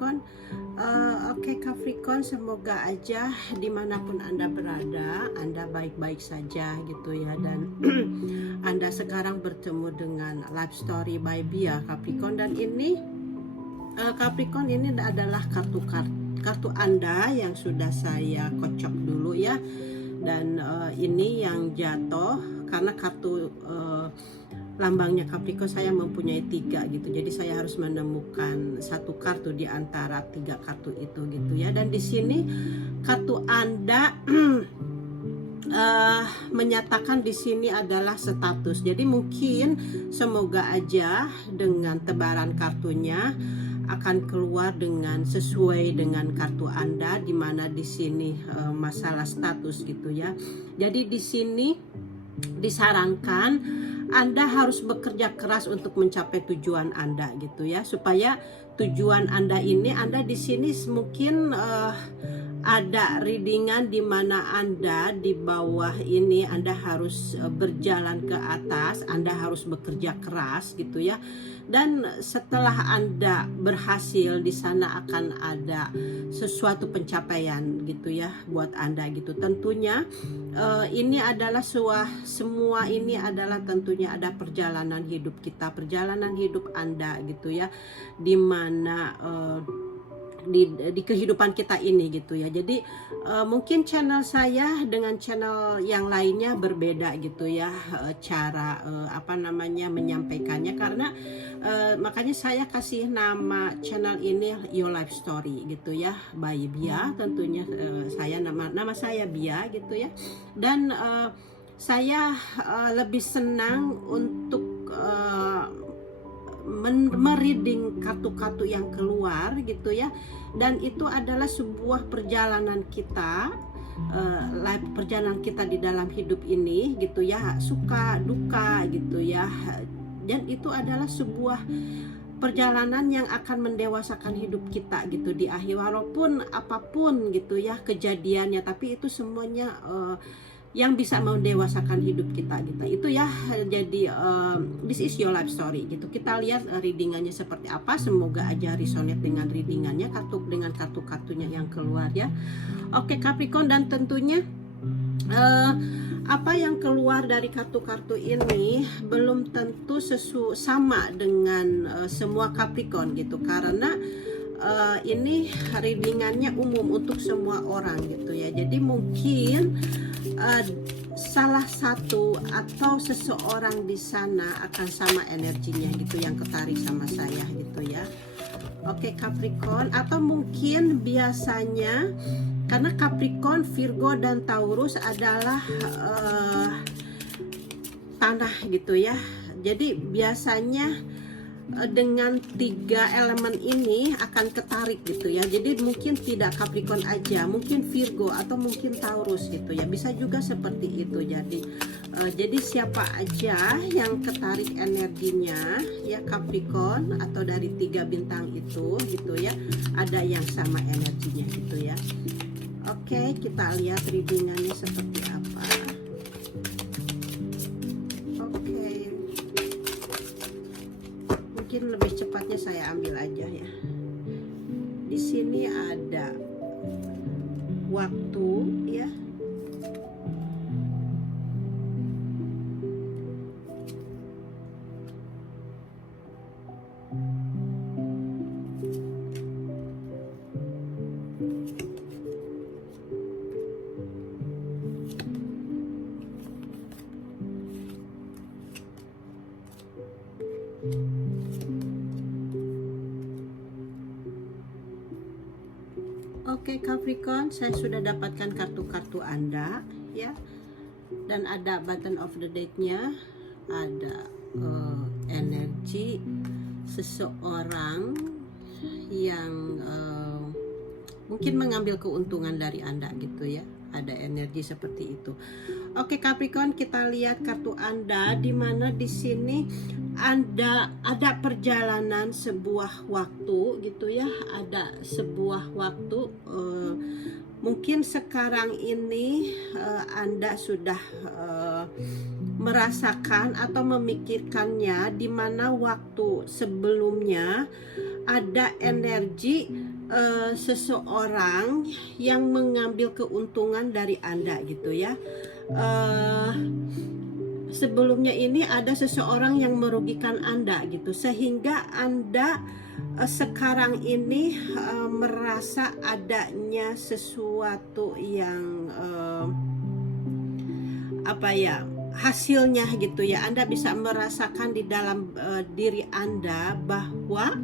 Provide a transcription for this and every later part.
Capricorn. Oke Capricorn, semoga aja dimanapun Anda berada, Anda baik-baik saja gitu ya. Dan Anda sekarang bertemu dengan Life Story by Bia Capricorn. Dan ini Capricorn, ini adalah kartu Anda yang sudah saya kocok dulu ya. Dan ini yang jatuh karena kartu lambangnya Capricorn saya mempunyai 3 gitu, jadi saya harus menemukan satu kartu di antara 3 kartu itu gitu ya. Dan di sini kartu Anda menyatakan di sini adalah status. Jadi mungkin semoga aja dengan tebaran kartunya akan keluar dengan sesuai dengan kartu Anda, di mana di sini masalah status gitu ya. Jadi di sini disarankan Anda harus bekerja keras untuk mencapai tujuan Anda gitu ya, supaya tujuan Anda ini, Anda di sini mungkin ada readingan di mana Anda di bawah ini Anda harus berjalan ke atas, Anda harus bekerja keras gitu ya. Dan setelah Anda berhasil, di sana akan ada sesuatu pencapaian gitu ya buat Anda gitu. Tentunya ini adalah semua ini adalah tentunya ada perjalanan hidup kita, perjalanan hidup Anda gitu ya, dimana di kehidupan kita ini gitu ya. Jadi mungkin channel saya dengan channel yang lainnya berbeda gitu ya, cara menyampaikannya, karena makanya saya kasih nama channel ini Your Life Story gitu ya, by Bia. Tentunya saya nama saya Bia gitu ya. Dan saya lebih senang untuk mereading kartu-kartu yang keluar gitu ya. Dan itu adalah sebuah perjalanan kita, perjalanan kita di dalam hidup ini gitu ya, suka duka gitu ya. Dan itu adalah sebuah perjalanan yang akan mendewasakan hidup kita gitu di akhir, walaupun apapun gitu ya kejadiannya, tapi itu semuanya yang bisa mendewasakan hidup kita gitu. Itu ya, jadi this is your life story gitu. Kita lihat readingannya seperti apa. Semoga aja resonate dengan readingannya, dengan kartu-kartunya yang keluar ya. Oke Capricorn, dan tentunya apa yang keluar dari kartu-kartu ini belum tentu sama dengan semua Capricorn gitu, karena ini readingannya umum untuk semua orang gitu ya. Jadi mungkin salah satu atau seseorang di sana akan sama energinya gitu, yang ketarik sama saya gitu ya. Oke Capricorn, atau mungkin biasanya karena Capricorn, Virgo dan Taurus adalah tanah gitu ya. Jadi biasanya dengan 3 elemen ini akan ketarik gitu ya. Jadi mungkin tidak Capricorn aja, mungkin Virgo atau mungkin Taurus gitu ya, bisa juga seperti itu. Jadi siapa aja yang ketarik energinya ya Capricorn, atau dari 3 bintang itu gitu ya, ada yang sama energinya gitu ya. Oke, kita lihat readingannya seperti apa. Mungkin lebih cepatnya saya ambil aja ya. Di sini ada waktu ya. Oke Capricorn, saya sudah dapatkan kartu-kartu Anda ya. Dan ada button of the deck-nya, ada energi seseorang yang mungkin mengambil keuntungan dari Anda gitu ya. Ada energi seperti itu. Oke Capricorn, kita lihat kartu Anda, di mana di sini Anda ada perjalanan sebuah waktu gitu ya, ada sebuah waktu. Mungkin sekarang ini Anda sudah merasakan atau memikirkannya, di mana waktu sebelumnya ada energi seseorang yang mengambil keuntungan dari Anda gitu ya. Eh, Sebelumnya ini ada seseorang yang merugikan Anda gitu, sehingga Anda sekarang ini merasa adanya sesuatu yang apa ya, hasilnya gitu ya. Anda bisa merasakan di dalam diri Anda bahwa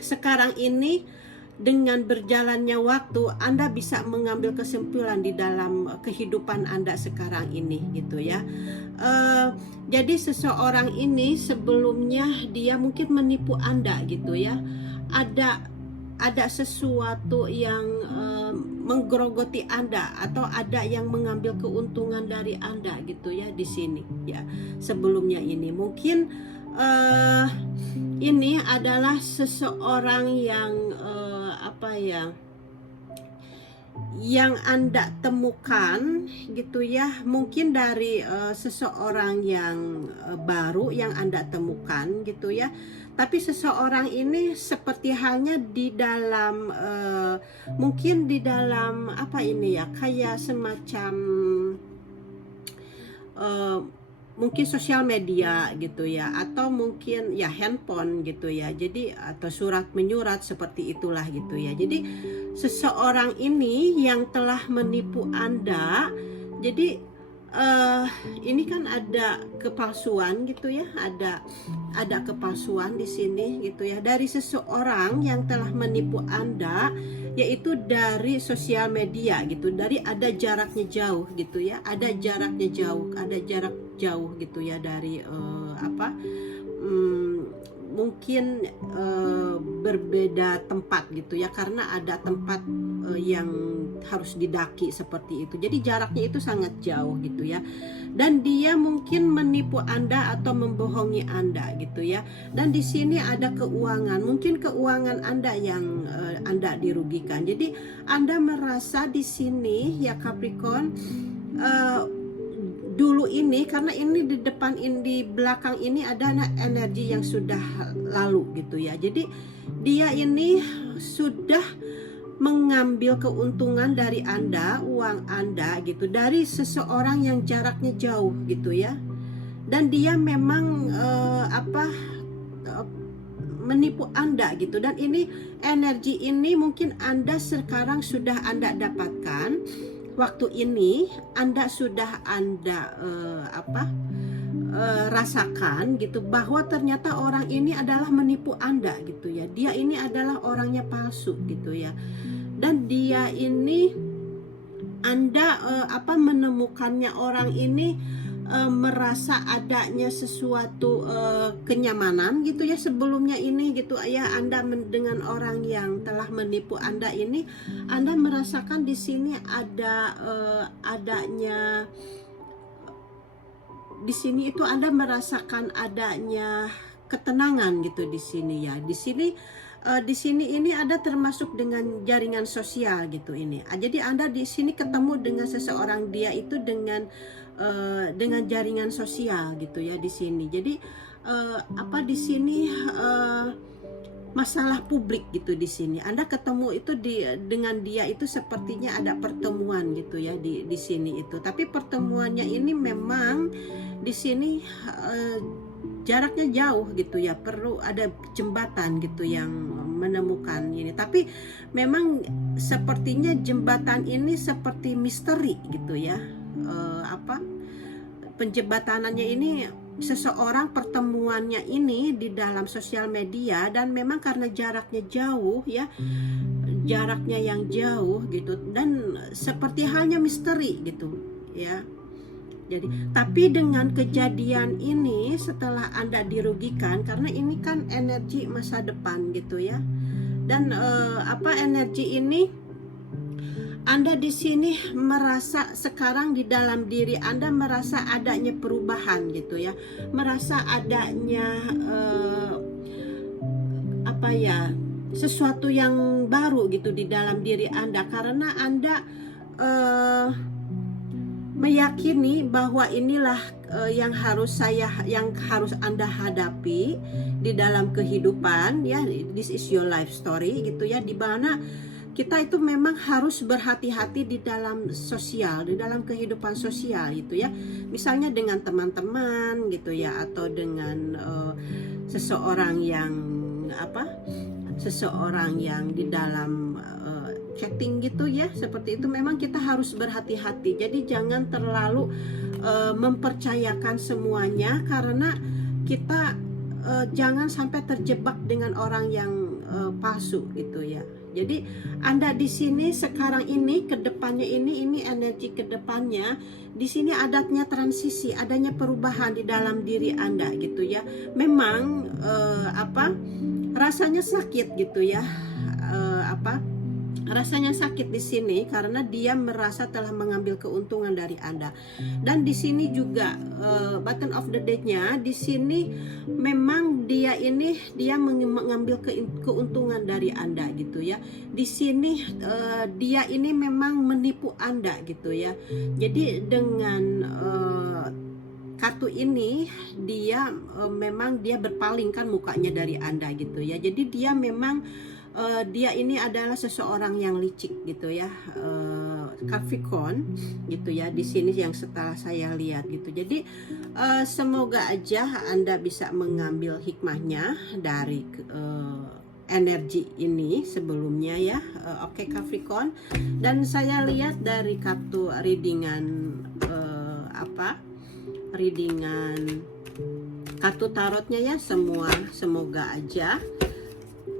sekarang ini dengan berjalannya waktu Anda bisa mengambil kesimpulan di dalam kehidupan Anda sekarang ini gitu ya. Jadi seseorang ini sebelumnya dia mungkin menipu Anda gitu ya. Ada sesuatu yang menggerogoti Anda, atau ada yang mengambil keuntungan dari Anda gitu ya di sini ya. Sebelumnya ini mungkin ini adalah seseorang yang apa ya, yang Anda temukan gitu ya, mungkin dari seseorang yang baru yang Anda temukan gitu ya. Tapi seseorang ini seperti halnya di dalam mungkin di dalam apa ini ya, kayak semacam mungkin sosial media gitu ya, atau mungkin ya handphone gitu ya. Jadi atau surat menyurat seperti itulah gitu ya. Jadi seseorang ini yang telah menipu Anda. Jadi ini kan ada kepalsuan gitu ya, ada kepalsuan di sini gitu ya, dari seseorang yang telah menipu Anda, yaitu dari sosial media gitu. Dari ada jaraknya jauh gitu ya, ada jarak jauh gitu ya, dari mungkin berbeda tempat gitu ya, karena ada tempat yang harus didaki seperti itu. Jadi jaraknya itu sangat jauh gitu ya. Dan dia mungkin menipu Anda atau membohongi Anda gitu ya. Dan di sini ada keuangan, mungkin keuangan Anda yang Anda dirugikan. Jadi Anda merasa di sini ya Capricorn, dulu ini, karena ini di depan ini, di belakang ini ada energi yang sudah lalu gitu ya. Jadi dia ini sudah mengambil keuntungan dari Anda, uang Anda gitu, dari seseorang yang jaraknya jauh gitu ya. Dan dia memang menipu Anda gitu. Dan ini energi ini mungkin Anda sekarang sudah Anda dapatkan. Waktu ini Anda sudah rasakan gitu, bahwa ternyata orang ini adalah menipu Anda gitu ya. Dia ini adalah orangnya palsu gitu ya. Dan dia ini Anda menemukannya orang ini merasa adanya sesuatu kenyamanan gitu ya sebelumnya ini gitu ya. Anda dengan orang yang telah menipu Anda ini, Anda merasakan di sini adanya di sini itu Anda merasakan adanya ketenangan gitu di sini ya. Di sini ini ada termasuk dengan jaringan sosial gitu ini. Jadi Anda di sini ketemu dengan seseorang, dia itu dengan jaringan sosial gitu ya di sini. Jadi di sini masalah publik gitu di sini. Anda ketemu itu dengan dia itu sepertinya ada pertemuan gitu ya di sini itu. Tapi pertemuannya ini memang di sini jaraknya jauh gitu ya, perlu ada jembatan gitu yang menemukan ini. Tapi memang sepertinya jembatan ini seperti misteri gitu ya. Penjebatanannya ini seseorang, pertemuannya ini di dalam sosial media, dan memang karena jaraknya jauh ya, jaraknya yang jauh gitu, dan seperti halnya misteri gitu ya. Jadi, tapi dengan kejadian ini setelah Anda dirugikan, karena ini kan energi masa depan gitu ya. Dan energi ini Anda di sini merasa sekarang di dalam diri Anda merasa adanya perubahan gitu ya. Merasa adanya sesuatu yang baru gitu di dalam diri Anda, karena Anda meyakini bahwa inilah yang harus Anda hadapi di dalam kehidupan, ya. This is your life story gitu ya, di mana kita itu memang harus berhati-hati di dalam sosial, di dalam kehidupan sosial gitu ya. Misalnya dengan teman-teman gitu ya, atau dengan seseorang yang di dalam chatting gitu ya, seperti itu. Memang kita harus berhati-hati. Jadi jangan terlalu mempercayakan semuanya, karena kita jangan sampai terjebak dengan orang yang palsu gitu ya. Jadi Anda di sini sekarang ini, kedepannya ini energi kedepannya, di sini adanya transisi, adanya perubahan di dalam diri Anda gitu ya. Memang rasanya sakit gitu ya, rasanya sakit di sini karena dia merasa telah mengambil keuntungan dari Anda. Dan di sini juga button of the deck-nya di sini memang dia mengambil keuntungan dari Anda gitu ya. Di sini dia ini memang menipu Anda gitu ya. Jadi dengan kartu ini dia memang dia berpalingkan mukanya dari Anda gitu ya. Jadi dia memang dia ini adalah seseorang yang licik gitu ya, Capricorn gitu ya, di sini yang setelah saya lihat gitu. Jadi semoga aja Anda bisa mengambil hikmahnya dari energi ini sebelumnya ya. Oke, Capricorn. Dan saya lihat dari kartu readingan kartu tarotnya ya, semoga aja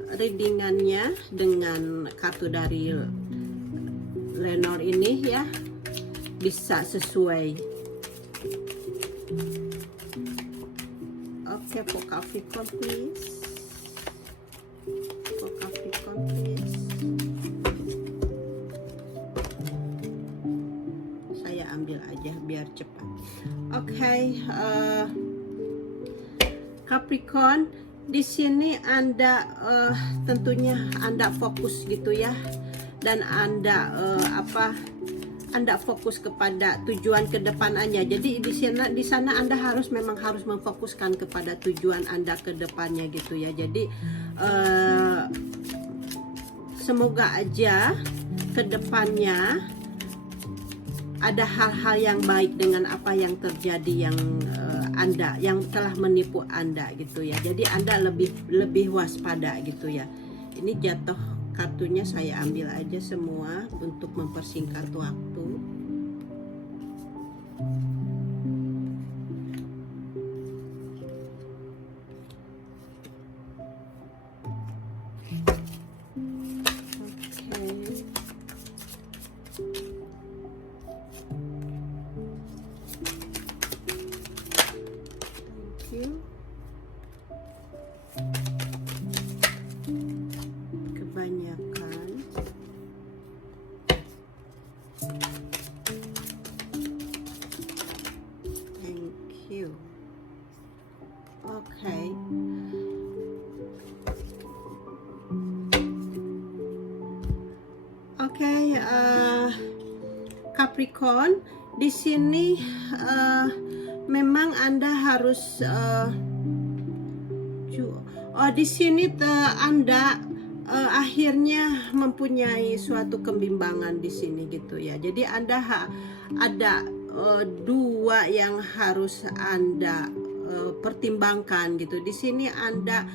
readingannya dengan kartu dari Lenor ini ya bisa sesuai. Oke, for Capricorn please. For Capricorn please. Saya ambil aja biar cepat. Oke, Capricorn, di sini Anda tentunya Anda fokus gitu ya, dan Anda Anda fokus kepada tujuan kedepanannya. Jadi di sana Anda memang harus memfokuskan kepada tujuan Anda ke depannya gitu ya. Jadi semoga aja kedepannya ada hal-hal yang baik dengan apa yang terjadi Anda yang telah menipu Anda gitu ya. Jadi Anda lebih waspada gitu ya. Ini jatuh kartunya, saya ambil aja semua untuk mempersingkat waktu. Kebanyakan thank you. Okay. Okay, Capricorn, di sini memang Anda harus di sini Anda akhirnya mempunyai suatu kebimbangan di sini gitu ya. Jadi Anda ada dua yang harus Anda pertimbangkan gitu. Di sini Anda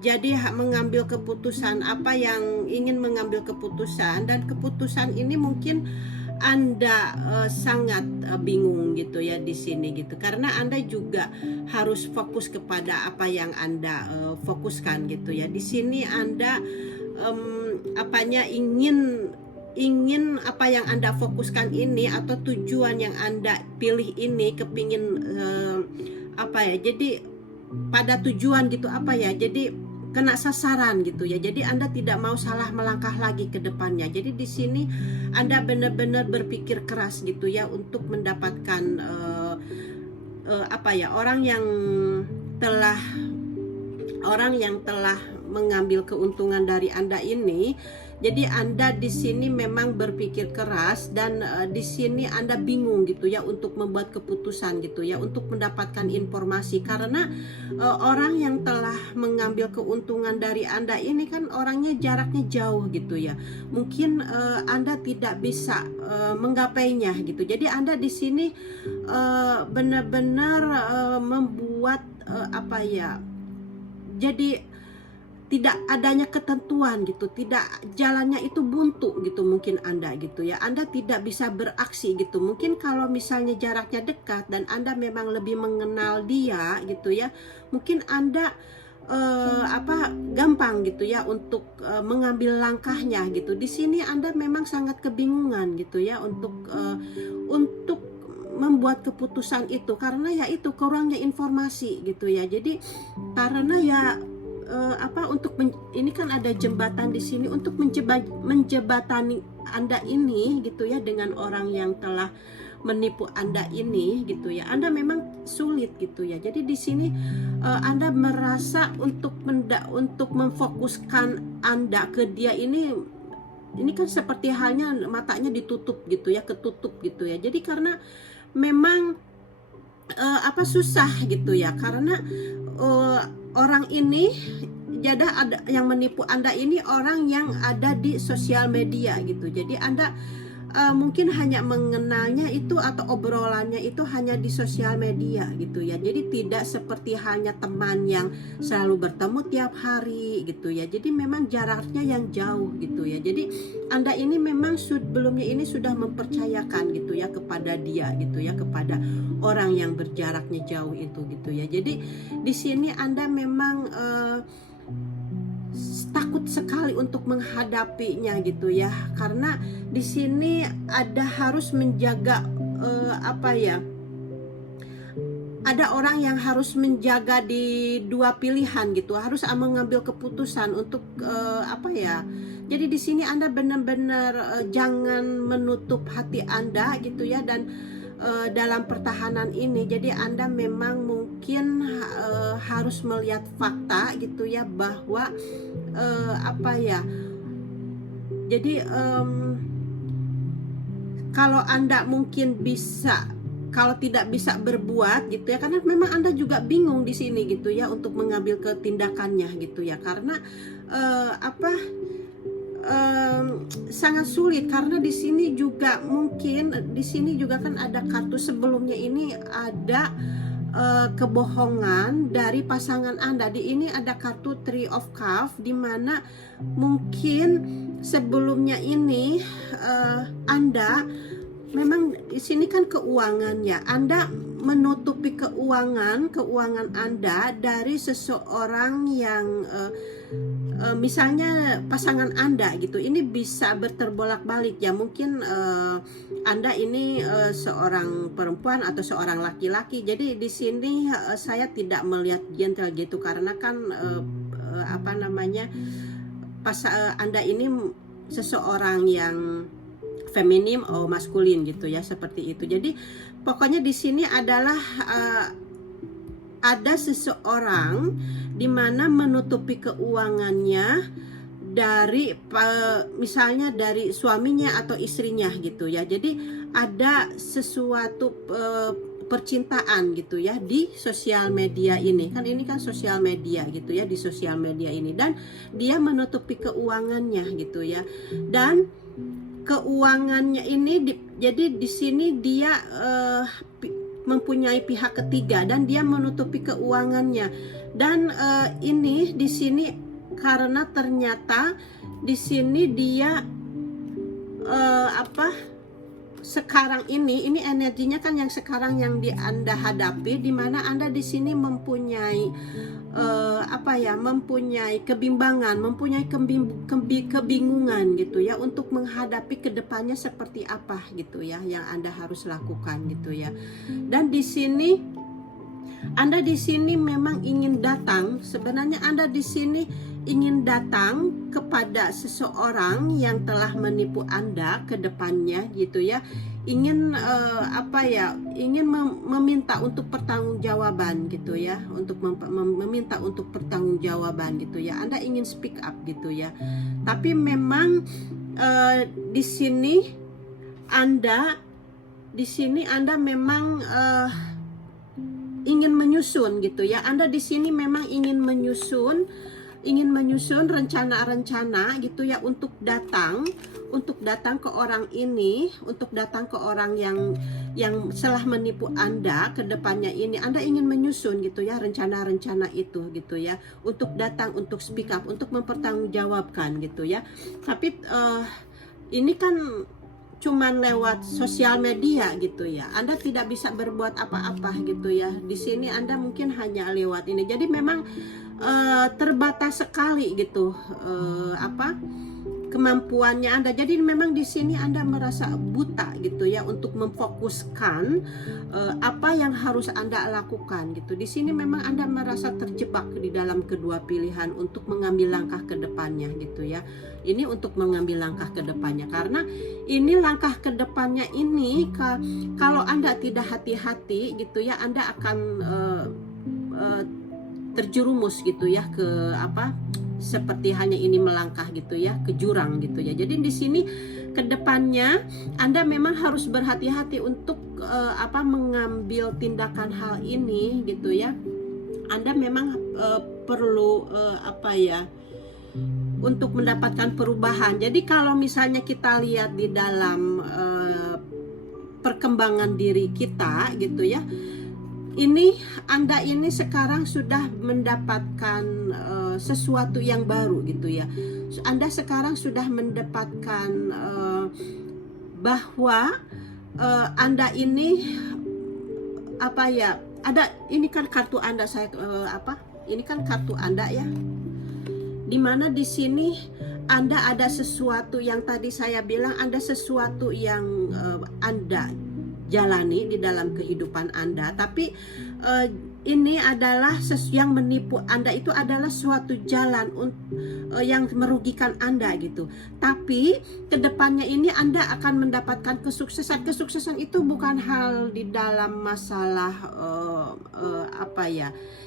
jadi mengambil keputusan, ingin mengambil keputusan, dan keputusan ini mungkin Anda sangat bingung gitu ya di sini gitu, karena Anda juga harus fokus kepada apa yang Anda fokuskan gitu ya. Di sini Anda ingin apa yang Anda fokuskan ini atau tujuan yang Anda pilih ini kepingin jadi pada tujuan gitu jadi kena sasaran gitu ya. Jadi Anda tidak mau salah melangkah lagi ke depannya. Jadi di sini Anda benar-benar berpikir keras gitu ya untuk mendapatkan orang yang telah mengambil keuntungan dari Anda ini. Jadi Anda di sini memang berpikir keras dan di sini Anda bingung gitu ya untuk membuat keputusan gitu ya, untuk mendapatkan informasi karena orang yang telah mengambil keuntungan dari Anda ini kan orangnya jaraknya jauh gitu ya. Mungkin Anda tidak bisa menggapainya gitu. Jadi Anda di sini benar-benar membuat apa ya? Jadi tidak adanya ketentuan gitu, tidak jalannya itu buntu gitu mungkin Anda gitu ya. Anda tidak bisa beraksi gitu. Mungkin kalau misalnya jaraknya dekat dan Anda memang lebih mengenal dia gitu ya, mungkin Anda gampang gitu ya untuk mengambil langkahnya gitu. Di sini Anda memang sangat kebingungan gitu ya untuk membuat keputusan itu karena ya itu kurangnya informasi gitu ya. Jadi karena ya ini kan ada jembatan di sini untuk menjebatani Anda ini gitu ya dengan orang yang telah menipu Anda ini gitu ya. Anda memang sulit gitu ya. Jadi di sini Anda merasa untuk memfokuskan Anda ke dia ini kan seperti halnya matanya ditutup gitu ya, ketutup gitu ya. Jadi karena memang susah gitu ya karena orang ini jadi ada yang menipu Anda ini orang yang ada di sosial media gitu. Jadi Anda mungkin hanya mengenalnya itu atau obrolannya itu hanya di sosial media gitu ya. Jadi tidak seperti hanya teman yang selalu bertemu tiap hari gitu ya. Jadi memang jaraknya yang jauh gitu ya. Jadi Anda ini memang sebelumnya ini sudah mempercayakan gitu ya kepada dia gitu ya, kepada orang yang berjaraknya jauh itu gitu ya. Jadi di sini Anda memang takut sekali untuk menghadapinya gitu ya, karena di sini ada harus menjaga ada orang yang harus menjaga di dua pilihan gitu, harus mengambil keputusan untuk jadi di sini Anda benar-benar jangan menutup hati Anda gitu ya, dan dalam pertahanan ini jadi Anda memang mungkin harus melihat fakta gitu ya, bahwa jadi kalau Anda mungkin kalau tidak bisa berbuat gitu ya, karena memang Anda juga bingung di sini gitu ya untuk mengambil ketindakannya gitu ya, karena sangat sulit karena di sini juga mungkin di sini juga kan ada kartu sebelumnya ini ada kebohongan dari pasangan Anda. Di ini ada kartu Three of Cups di mana mungkin sebelumnya ini Anda memang di sini kan keuangan ya. Anda menutupi keuangan Anda dari seseorang yang misalnya pasangan Anda gitu. Ini bisa berterbolak-balik ya. Mungkin Anda ini seorang perempuan atau seorang laki-laki. Jadi di sini saya tidak melihat gentle gitu karena kan Anda ini seseorang yang feminim atau maskulin gitu ya, seperti itu. Jadi pokoknya di sini adalah ada seseorang di mana menutupi keuangannya dari misalnya dari suaminya atau istrinya gitu ya. Jadi ada sesuatu percintaan gitu ya di sosial media ini. Kan ini kan sosial media gitu ya, di sosial media ini, dan dia menutupi keuangannya gitu ya. Dan keuangannya ini jadi di sini dia mempunyai pihak ketiga dan dia menutupi keuangannya. Dan ini di sini karena ternyata di sini dia sekarang ini energinya kan yang sekarang yang Anda hadapi, di mana Anda di sini mempunyai mempunyai kebimbangan, mempunyai kebingungan gitu ya untuk menghadapi kedepannya seperti apa gitu ya yang Anda harus lakukan gitu ya. Dan di sini Anda di sini memang ingin datang, sebenarnya Anda di sini ingin datang kepada seseorang yang telah menipu Anda ke depannya gitu ya, ingin ingin meminta untuk pertanggungjawaban gitu ya, untuk meminta untuk pertanggungjawaban gitu ya. Anda ingin speak up gitu ya. Tapi memang di sini Anda memang ingin menyusun gitu ya. Anda di sini memang ingin menyusun rencana-rencana gitu ya, untuk datang ke orang ini, untuk datang ke orang yang telah menipu Anda ke depannya ini. Anda ingin menyusun gitu ya rencana-rencana itu gitu ya, untuk datang, untuk speak up, untuk mempertanggungjawabkan gitu ya. Tapi ini kan cuman lewat sosial media gitu ya. Anda tidak bisa berbuat apa-apa gitu ya. Di sini Anda mungkin hanya lewat ini. Jadi memang terbatas sekali gitu kemampuannya Anda. Jadi memang di sini Anda merasa buta gitu ya, untuk memfokuskan apa yang harus Anda lakukan gitu. Di sini memang Anda merasa terjebak di dalam kedua pilihan untuk mengambil langkah ke depannya gitu ya. Ini untuk mengambil langkah ke depannya, karena ini langkah ke depannya ini kalau Anda tidak hati-hati gitu ya, Anda akan terjerumus gitu ya ke seperti hanya ini melangkah gitu ya ke jurang gitu ya. Jadi di sini kedepannya Anda memang harus berhati-hati untuk mengambil tindakan hal ini gitu ya. Anda memang perlu untuk mendapatkan perubahan. Jadi kalau misalnya kita lihat di dalam perkembangan diri kita gitu ya, ini Anda ini sekarang sudah mendapatkan sesuatu yang baru gitu ya. Anda sekarang sudah mendapatkan bahwa Anda ini ada, ini kan kartu Anda, ini kan kartu Anda ya. Dimana di sini Anda ada sesuatu yang tadi saya bilang, ada sesuatu yang Anda jalani di dalam kehidupan Anda, tapi ini adalah yang menipu Anda itu adalah suatu jalan yang merugikan Anda gitu. Tapi kedepannya ini Anda akan mendapatkan kesuksesan. Kesuksesan itu bukan hal di dalam masalah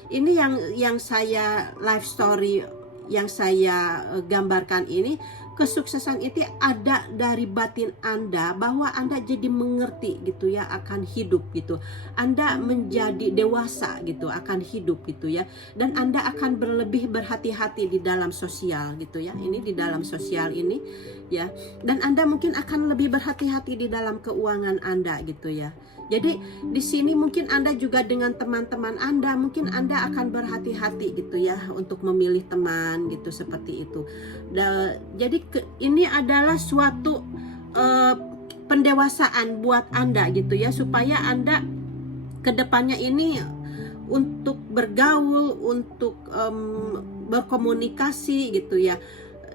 ini yang saya life story yang saya gambarkan ini. Kesuksesan itu ada dari batin Anda, bahwa Anda jadi mengerti gitu ya akan hidup gitu. Anda menjadi dewasa gitu akan hidup gitu ya. Dan Anda akan lebih berhati-hati di dalam sosial gitu ya. Ini di dalam sosial ini ya. Dan Anda mungkin akan lebih berhati-hati di dalam keuangan Anda gitu ya. Jadi di sini mungkin Anda juga dengan teman-teman Anda, mungkin Anda akan berhati-hati gitu ya untuk memilih teman gitu, seperti itu. Jadi ini adalah suatu pendewasaan buat Anda gitu ya, supaya Anda kedepannya ini untuk bergaul, untuk berkomunikasi gitu ya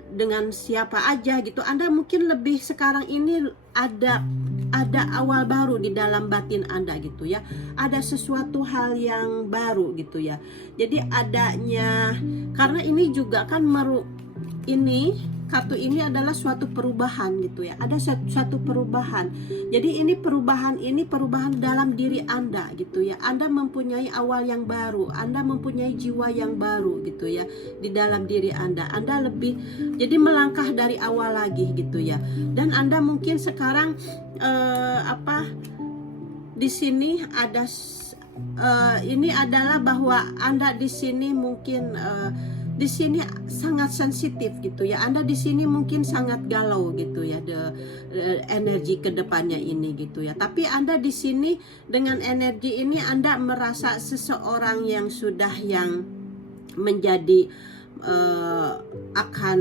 dengan siapa aja gitu. Anda mungkin lebih sekarang ini ada awal baru di dalam batin Anda gitu ya. Ada sesuatu hal yang baru gitu ya. Jadi adanya, karena ini juga kan kartu ini adalah suatu perubahan gitu ya. Ada suatu perubahan. Jadi ini perubahan dalam diri Anda gitu ya. Anda mempunyai awal yang baru, Anda mempunyai jiwa yang baru gitu ya di dalam diri Anda. Anda lebih jadi melangkah dari awal lagi gitu ya. Dan Anda mungkin sekarang di sini ada ini adalah bahwa Anda di sini mungkin di sini sangat sensitif gitu ya. Anda di sini mungkin sangat galau gitu ya, energi kedepannya ini gitu ya. Tapi Anda di sini dengan energi ini Anda merasa seseorang yang menjadi akan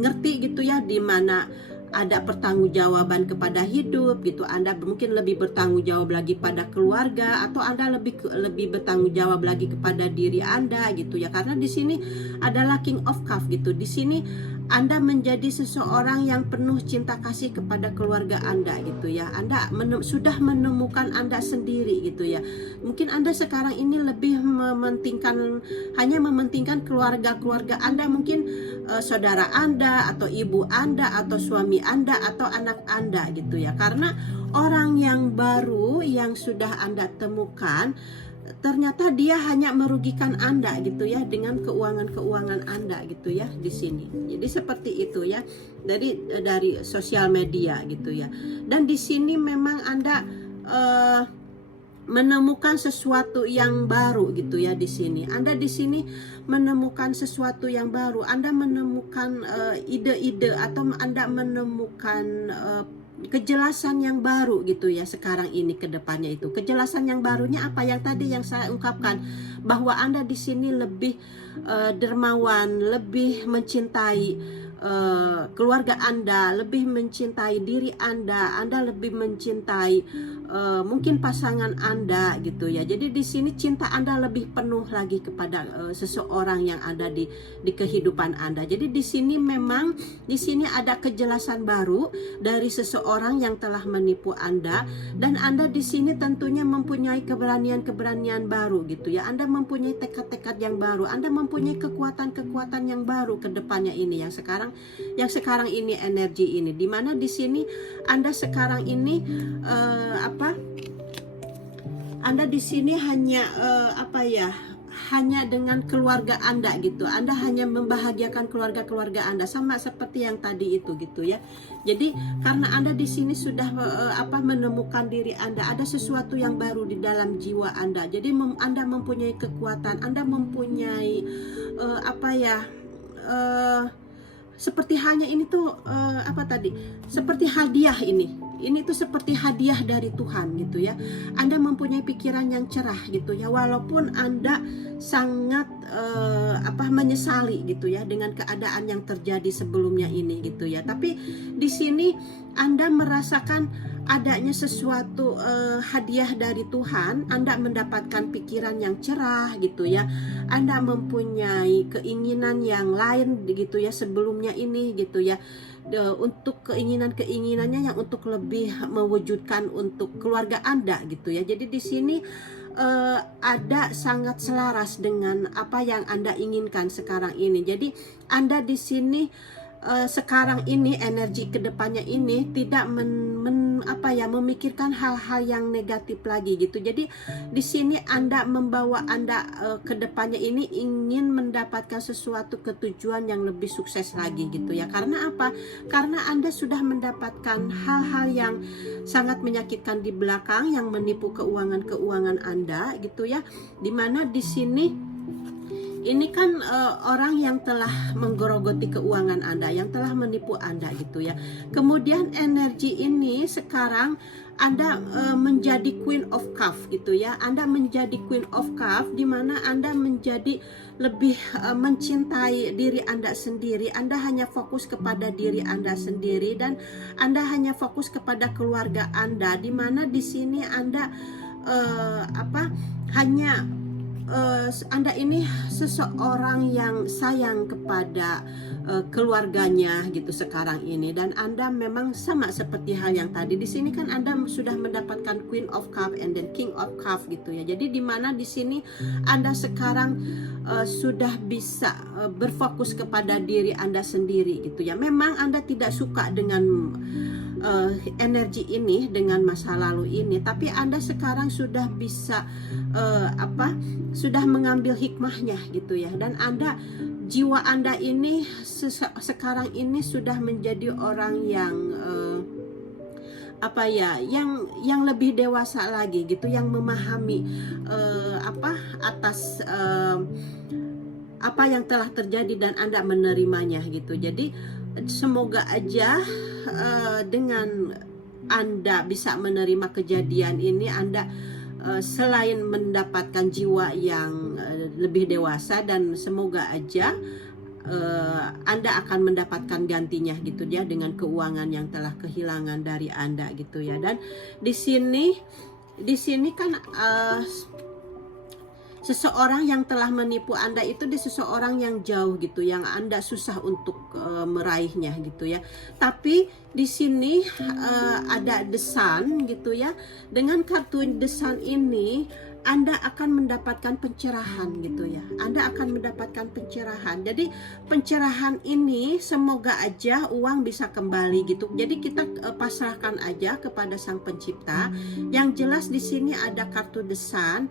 ngerti gitu ya, di mana ada pertanggungjawaban kepada hidup gitu. Anda mungkin lebih bertanggung jawab lagi pada keluarga, atau Anda lebih bertanggung jawab lagi kepada diri Anda gitu ya. Karena di sini adalah King of Cup gitu. Di sini Anda menjadi seseorang yang penuh cinta kasih kepada keluarga Anda gitu ya. Anda sudah menemukan Anda sendiri gitu ya. Mungkin Anda sekarang ini lebih hanya mementingkan keluarga Anda, mungkin saudara Anda atau ibu Anda atau suami Anda atau anak Anda gitu ya. Karena orang yang baru yang sudah Anda temukan, ternyata dia hanya merugikan Anda gitu ya, dengan keuangan Anda gitu ya di sini. Jadi seperti itu ya, dari sosial media gitu ya. Dan di sini memang Anda menemukan sesuatu yang baru gitu ya di sini. Anda di sini menemukan sesuatu yang baru. Anda menemukan ide-ide atau Anda menemukan kejelasan yang baru gitu ya sekarang ini ke depannya itu. Kejelasan yang barunya apa? Yang tadi yang saya ungkapkan, bahwa Anda di sini lebih dermawan, lebih mencintai keluarga Anda, lebih mencintai diri Anda lebih mencintai mungkin pasangan Anda gitu ya. Jadi di sini cinta Anda lebih penuh lagi kepada seseorang yang ada di kehidupan Anda. Jadi di sini memang di sini ada kejelasan baru dari seseorang yang telah menipu Anda, dan Anda di sini tentunya mempunyai keberanian baru gitu ya. Anda mempunyai tekad-tekad yang baru, Anda mempunyai kekuatan yang baru ke depannya ini yang sekarang ini energi ini, dimana di sini Anda sekarang ini Anda di sini hanya hanya dengan keluarga Anda gitu. Anda hanya membahagiakan keluarga Anda, sama seperti yang tadi itu gitu ya. Jadi karena Anda di sini sudah menemukan diri Anda, ada sesuatu yang baru di dalam jiwa Anda. Jadi Anda mempunyai kekuatan, Anda mempunyai seperti hanya ini tuh seperti hadiah ini tuh seperti hadiah dari Tuhan gitu ya. Anda mempunyai pikiran yang cerah gitu ya, walaupun Anda sangat menyesali gitu ya dengan keadaan yang terjadi sebelumnya ini gitu ya. Tapi di sini Anda merasakan adanya sesuatu hadiah dari Tuhan. Anda mendapatkan pikiran yang cerah gitu ya. Anda mempunyai keinginan yang lain gitu ya sebelumnya ini gitu ya, untuk keinginannya yang untuk lebih mewujudkan untuk keluarga Anda gitu ya. Jadi di sini ada sangat selaras dengan apa yang Anda inginkan sekarang ini. Jadi Anda di sini sekarang ini energi kedepannya ini tidak memikirkan hal-hal yang negatif lagi gitu. Jadi di sini Anda membawa Anda kedepannya ini ingin mendapatkan sesuatu ketujuan yang lebih sukses lagi gitu ya. Karena apa? Karena Anda sudah mendapatkan hal-hal yang sangat menyakitkan di belakang yang menipu keuangan Anda gitu ya. Dimana di sini ini kan orang yang telah menggerogoti keuangan Anda, yang telah menipu Anda gitu ya. Kemudian energi ini sekarang Anda menjadi Queen of Cup gitu ya. Anda menjadi Queen of Cup, di mana Anda menjadi lebih mencintai diri Anda sendiri. Anda hanya fokus kepada diri Anda sendiri, dan Anda hanya fokus kepada keluarga Anda, di mana di sini Anda Anda ini seseorang yang sayang kepada keluarganya gitu sekarang ini, dan Anda memang sama seperti hal yang tadi. Di sini kan Anda sudah mendapatkan Queen of Cup and then King of Cup gitu ya. Jadi di mana di sini Anda sekarang sudah bisa berfokus kepada diri Anda sendiri gitu ya. Memang Anda tidak suka dengan energi ini, dengan masa lalu ini, tapi Anda sekarang sudah bisa sudah mengambil hikmahnya gitu ya. Dan jiwa Anda ini sekarang ini sudah menjadi orang yang yang lebih dewasa lagi gitu, yang memahami atas apa yang telah terjadi, dan Anda menerimanya gitu. Jadi semoga aja dengan Anda bisa menerima kejadian ini, Anda selain mendapatkan jiwa yang lebih dewasa, dan semoga aja Anda akan mendapatkan gantinya gitu ya, dengan keuangan yang telah kehilangan dari Anda gitu ya. Dan di sini kan seseorang yang telah menipu Anda itu di seseorang yang jauh gitu, yang Anda susah untuk meraihnya gitu ya. Tapi di sini ada desan gitu ya. Dengan kartu desan ini Anda akan mendapatkan pencerahan gitu ya. Anda akan mendapatkan pencerahan. Jadi pencerahan ini semoga aja uang bisa kembali gitu. Jadi kita pasrahkan aja kepada Sang Pencipta. Yang jelas di sini ada kartu desan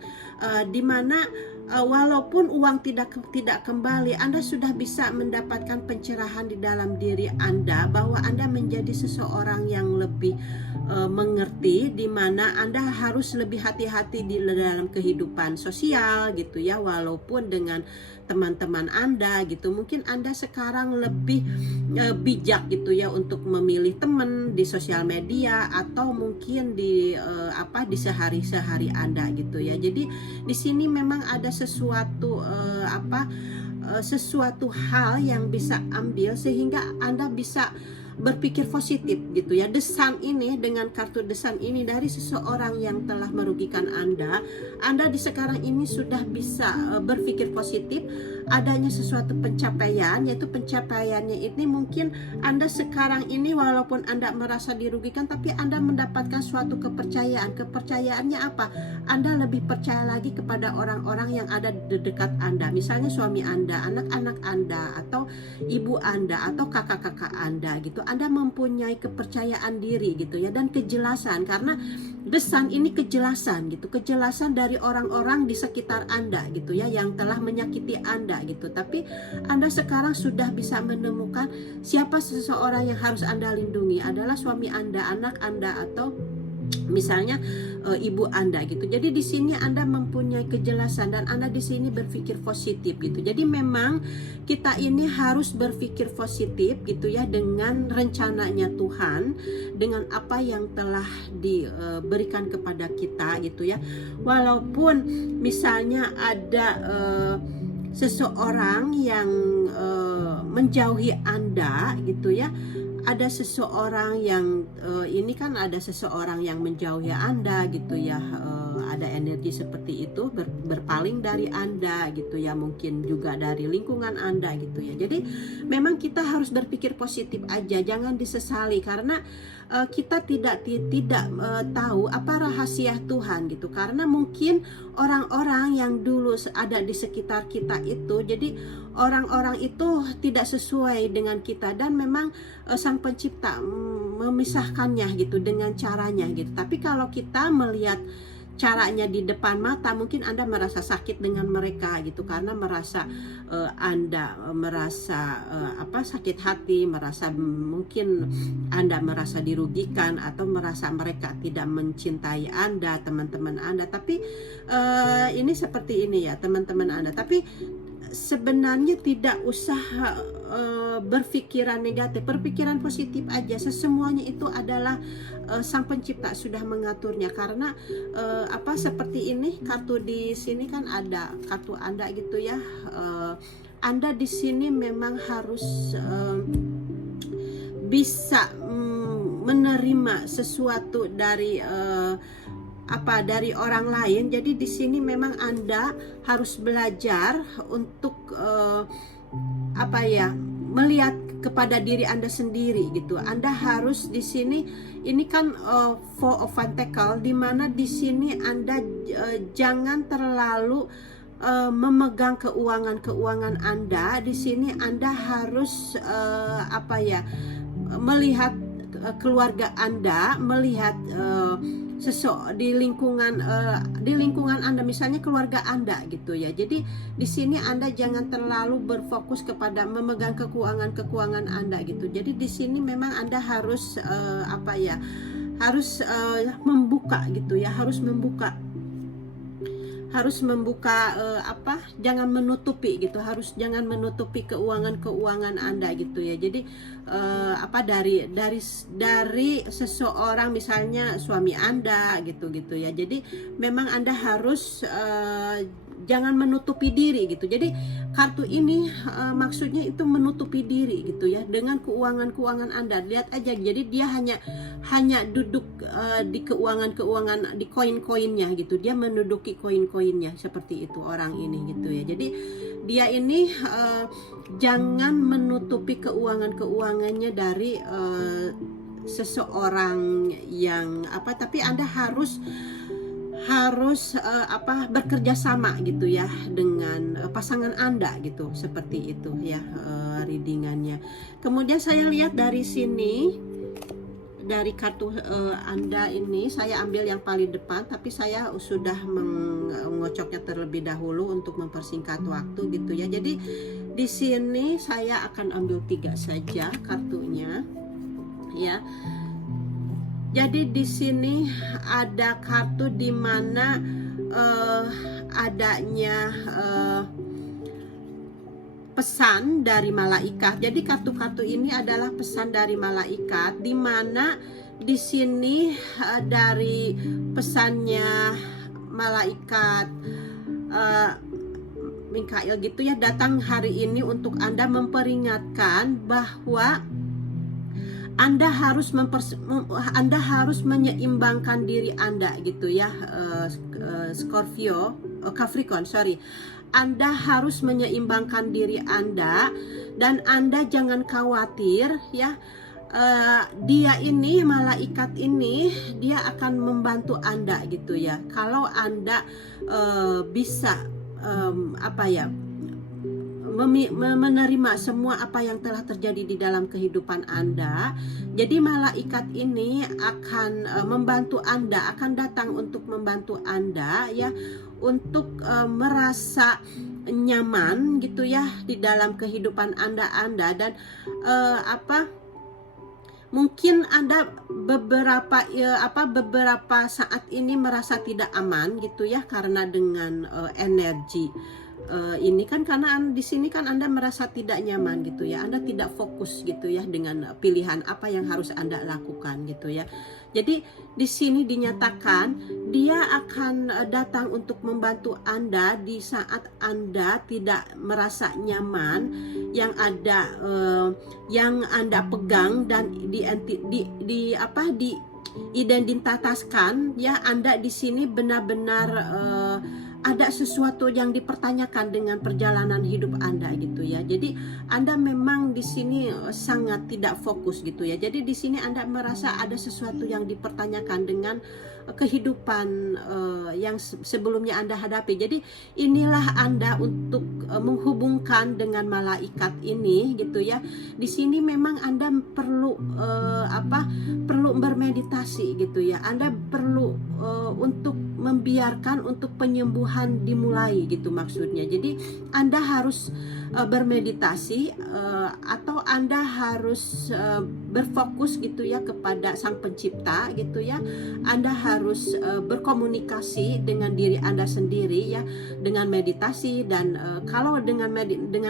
di mana walaupun uang tidak kembali, Anda sudah bisa mendapatkan pencerahan di dalam diri Anda bahwa Anda menjadi seseorang yang lebih mengerti, di mana Anda harus lebih hati-hati di dalam kehidupan sosial gitu ya, walaupun dengan teman-teman Anda gitu. Mungkin Anda sekarang lebih bijak gitu ya untuk memilih teman di sosial media atau mungkin di di sehari-hari Anda gitu ya. Jadi di sini memang ada sesuatu sesuatu hal yang bisa ambil sehingga Anda bisa berpikir positif gitu ya. Desan ini, dengan kartu desan ini dari seseorang yang telah merugikan Anda di sekarang ini sudah bisa berpikir positif. Adanya sesuatu pencapaian, yaitu pencapaiannya ini mungkin Anda sekarang ini walaupun Anda merasa dirugikan, tapi Anda mendapatkan suatu kepercayaan. Kepercayaannya apa? Anda lebih percaya lagi kepada orang-orang yang ada di dekat Anda, misalnya suami Anda, anak-anak Anda, atau ibu Anda, atau kakak-kakak Anda gitu. Anda mempunyai kepercayaan diri gitu ya, dan kejelasan, karena desan ini kejelasan gitu, kejelasan dari orang-orang di sekitar Anda gitu ya, yang telah menyakiti Anda gitu. Tapi Anda sekarang sudah bisa menemukan siapa seseorang yang harus Anda lindungi, adalah suami Anda, anak Anda, atau misalnya ibu Anda gitu. Jadi di sini Anda mempunyai kejelasan dan Anda di sini berpikir positif gitu. Jadi memang kita ini harus berpikir positif gitu ya, dengan rencananya Tuhan, dengan apa yang telah diberikan kepada kita gitu ya. Walaupun misalnya ada seseorang yang menjauhi Anda gitu ya, ada seseorang yang ini kan ada seseorang yang menjauhi Anda gitu ya, ada energi seperti itu berpaling dari Anda gitu ya, mungkin juga dari lingkungan Anda gitu ya. Jadi memang kita harus berpikir positif aja, jangan disesali, karena kita tidak tahu apa rahasia Tuhan gitu, karena mungkin orang-orang yang dulu ada di sekitar kita itu, jadi orang-orang itu tidak sesuai dengan kita, dan memang Sang Pencipta memisahkannya gitu dengan caranya gitu. Tapi kalau kita melihat caranya di depan mata, mungkin Anda merasa sakit dengan mereka gitu, karena merasa Anda merasa sakit hati, merasa mungkin Anda merasa dirugikan, atau merasa mereka tidak mencintai Anda, teman-teman Anda. Tapi ini seperti ini ya teman-teman Anda. Tapi sebenarnya tidak usah berpikiran negatif, berpikiran positif aja. Semuanya itu adalah Sang Pencipta sudah mengaturnya, karena seperti ini kartu di sini kan ada kartu Anda gitu ya. Anda di sini memang harus bisa menerima sesuatu dari dari orang lain. Jadi di sini memang Anda harus belajar untuk melihat kepada diri Anda sendiri gitu. Anda harus di sini, ini kan Four of Pentacles, di mana di sini Anda jangan terlalu memegang keuangan Anda. Di sini Anda harus melihat keluarga Anda, melihat di lingkungan Anda, misalnya keluarga Anda gitu ya. Jadi di sini Anda jangan terlalu berfokus kepada memegang keuangan Anda gitu. Jadi di sini memang Anda harus membuka gitu ya, harus membuka jangan menutupi gitu, jangan menutupi keuangan Anda gitu ya. Jadi dari seseorang, misalnya suami Anda gitu ya. Jadi memang Anda harus jangan menutupi diri gitu. Jadi kartu ini maksudnya itu menutupi diri gitu ya dengan keuangan Anda. Lihat aja, jadi dia hanya duduk di keuangan di koin-koinnya gitu. Dia menduduki koin-koinnya seperti itu orang ini gitu ya. Jadi dia ini jangan menutupi keuangannya dari seseorang yang tapi Anda harus bekerja sama gitu ya dengan pasangan Anda gitu, seperti itu ya readingannya. Kemudian saya lihat dari sini, dari kartu Anda ini saya ambil yang paling depan, tapi saya sudah mengocoknya terlebih dahulu untuk mempersingkat waktu gitu ya. Jadi di sini saya akan ambil 3 saja kartunya ya. Jadi di sini ada kartu di mana adanya pesan dari malaikat. Jadi kartu-kartu ini adalah pesan dari malaikat, di mana di sini dari pesannya malaikat Mikael gitu ya, datang hari ini untuk Anda memperingatkan bahwa Anda harus menyeimbangkan diri Anda gitu ya, Capricorn, sorry. Anda harus menyeimbangkan diri Anda, dan Anda jangan khawatir ya. Dia ini, malaikat ini, dia akan membantu Anda gitu ya. Kalau Anda bisa menerima semua apa yang telah terjadi di dalam kehidupan Anda. Jadi malaikat ini akan membantu Anda, akan datang untuk membantu Anda ya, untuk merasa nyaman gitu ya di dalam kehidupan Anda dan mungkin Anda beberapa saat ini merasa tidak aman gitu ya, karena dengan energi ini kan, karena di sini kan Anda merasa tidak nyaman gitu ya, Anda tidak fokus gitu ya dengan pilihan apa yang harus Anda lakukan gitu ya. Jadi di sini dinyatakan dia akan datang untuk membantu Anda di saat Anda tidak merasa nyaman, yang ada yang Anda pegang dan diidentitaskan ya. Anda di sini benar-benar ada sesuatu yang dipertanyakan dengan perjalanan hidup Anda gitu ya. Jadi Anda memang di sini sangat tidak fokus gitu ya. Jadi di sini Anda merasa ada sesuatu yang dipertanyakan dengan kehidupan yang sebelumnya Anda hadapi. Jadi inilah Anda untuk menghubungkan dengan malaikat ini gitu ya. Di sini memang Anda perlu perlu bermeditasi gitu ya. Anda perlu untuk membiarkan untuk penyembuhan dimulai gitu maksudnya. Jadi Anda harus bermeditasi atau Anda harus berfokus gitu ya kepada Sang Pencipta gitu ya. Anda harus berkomunikasi dengan diri Anda sendiri ya, dengan meditasi. Dan kalau dengan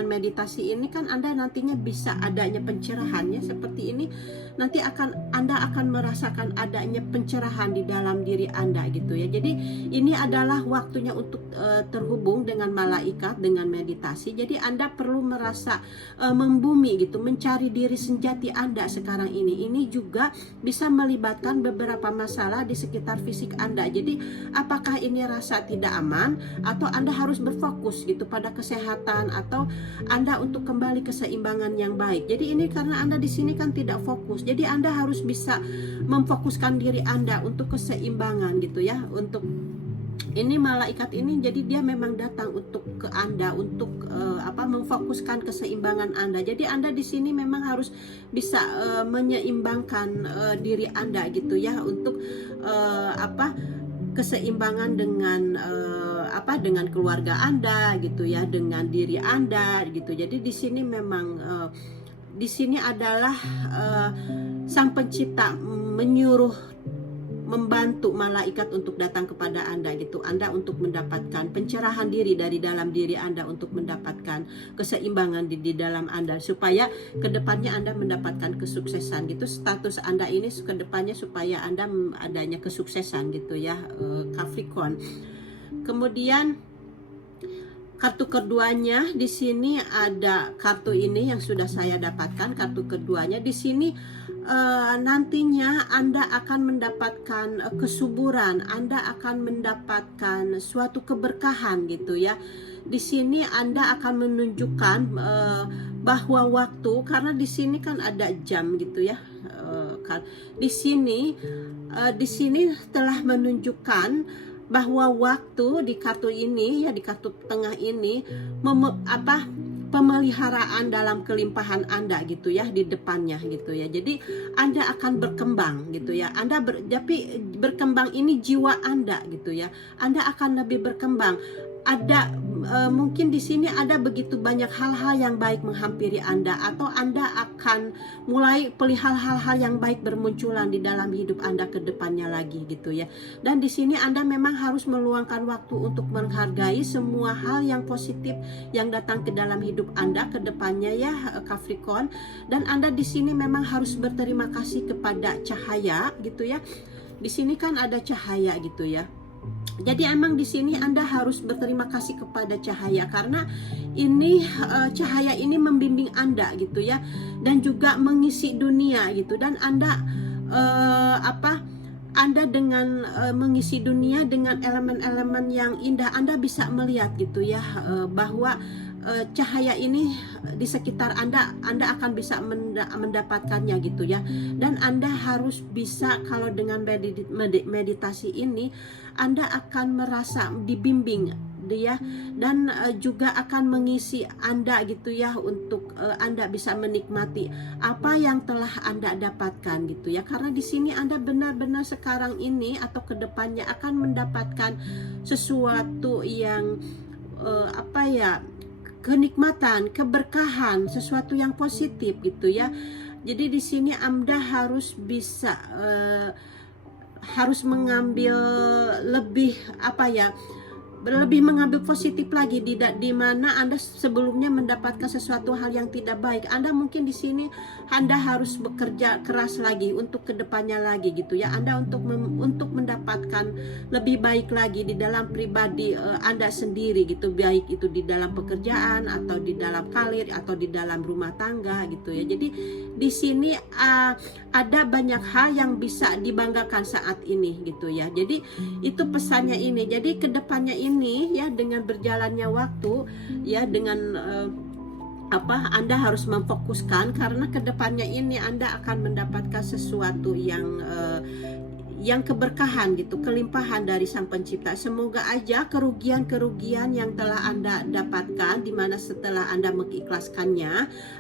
meditasi ini kan Anda nantinya bisa adanya pencerahan ya, seperti ini. Nanti Anda akan merasakan adanya pencerahan di dalam diri Anda gitu ya. Jadi ini adalah waktunya untuk terhubung dengan malaikat dengan meditasi. Jadi Anda perlu merasa membumi gitu, mencari diri sejati Anda sekarang ini. Ini juga bisa melibatkan beberapa masalah di sekitar fisik Anda. Jadi apakah ini rasa tidak aman, atau Anda harus berfokus gitu pada kesehatan, atau Anda untuk kembali keseimbangan yang baik. Jadi ini karena Anda di sini kan tidak fokus. Jadi Anda harus bisa memfokuskan diri Anda untuk keseimbangan gitu ya. Untuk ini malaikat ini, jadi dia memang datang untuk ke Anda untuk memfokuskan keseimbangan Anda. Jadi Anda di sini memang harus bisa menyeimbangkan diri Anda gitu ya, untuk keseimbangan dengan dengan keluarga Anda gitu ya, dengan diri Anda gitu. Jadi di sini memang di sini adalah Sang Pencipta membantu malaikat untuk datang kepada Anda gitu. Anda untuk mendapatkan pencerahan diri dari dalam diri Anda, untuk mendapatkan keseimbangan di dalam Anda, supaya kedepannya Anda mendapatkan kesuksesan gitu. Status Anda ini kedepannya supaya Anda adanya kesuksesan gitu ya, Capricorn. Kemudian Kartu keduanya di sini ada kartu ini yang sudah saya dapatkan. Kartu keduanya di sini nantinya Anda akan mendapatkan kesuburan, Anda akan mendapatkan suatu keberkahan gitu ya. Di sini Anda akan menunjukkan bahwa waktu, karena di sini kan ada jam gitu ya. Di sini telah menunjukkan bahwa waktu di kartu ini ya, di kartu tengah ini pemeliharaan dalam kelimpahan Anda gitu ya, di depannya gitu ya. Jadi Anda akan berkembang gitu ya. Tapi berkembang ini jiwa Anda gitu ya. Anda akan lebih berkembang. Ada mungkin di sini ada begitu banyak hal-hal yang baik menghampiri Anda, atau Anda akan mulai perihal hal-hal yang baik bermunculan di dalam hidup Anda ke depannya lagi gitu ya. Dan di sini Anda memang harus meluangkan waktu untuk menghargai semua hal yang positif yang datang ke dalam hidup Anda ke depannya ya, Capricorn. Dan Anda di sini memang harus berterima kasih kepada cahaya gitu ya. Di sini kan ada cahaya gitu ya. Jadi emang di sini Anda harus berterima kasih kepada cahaya, karena ini cahaya ini membimbing Anda gitu ya, dan juga mengisi dunia gitu. Dan Anda Anda dengan mengisi dunia dengan elemen-elemen yang indah, Anda bisa melihat gitu ya, bahwa cahaya ini di sekitar Anda akan bisa mendapatkannya gitu ya. Dan Anda harus bisa, kalau dengan meditasi ini Anda akan merasa dibimbing dia, dan juga akan mengisi Anda gitu ya, untuk Anda bisa menikmati apa yang telah Anda dapatkan gitu ya. Karena di sini Anda benar-benar sekarang ini atau kedepannya akan mendapatkan sesuatu yang kenikmatan, keberkahan, sesuatu yang positif gitu ya. Jadi di sini Anda harus bisa harus mengambil lebih lebih mengambil positif lagi, di mana Anda sebelumnya mendapatkan sesuatu hal yang tidak baik. Anda mungkin di sini Anda harus bekerja keras lagi untuk kedepannya lagi gitu ya. Anda untuk mendapatkan lebih baik lagi di dalam pribadi Anda sendiri gitu, baik itu di dalam pekerjaan atau di dalam karir atau di dalam rumah tangga gitu ya. Jadi di sini ada banyak hal yang bisa dibanggakan saat ini gitu ya. Jadi itu pesannya ini. Jadi kedepannya ini ya, dengan berjalannya waktu ya, dengan Anda harus memfokuskan, karena kedepannya ini Anda akan mendapatkan sesuatu yang keberkahan gitu, kelimpahan dari Sang Pencipta. Semoga aja kerugian-kerugian yang telah Anda dapatkan, dimana setelah Anda mengikhlaskannya,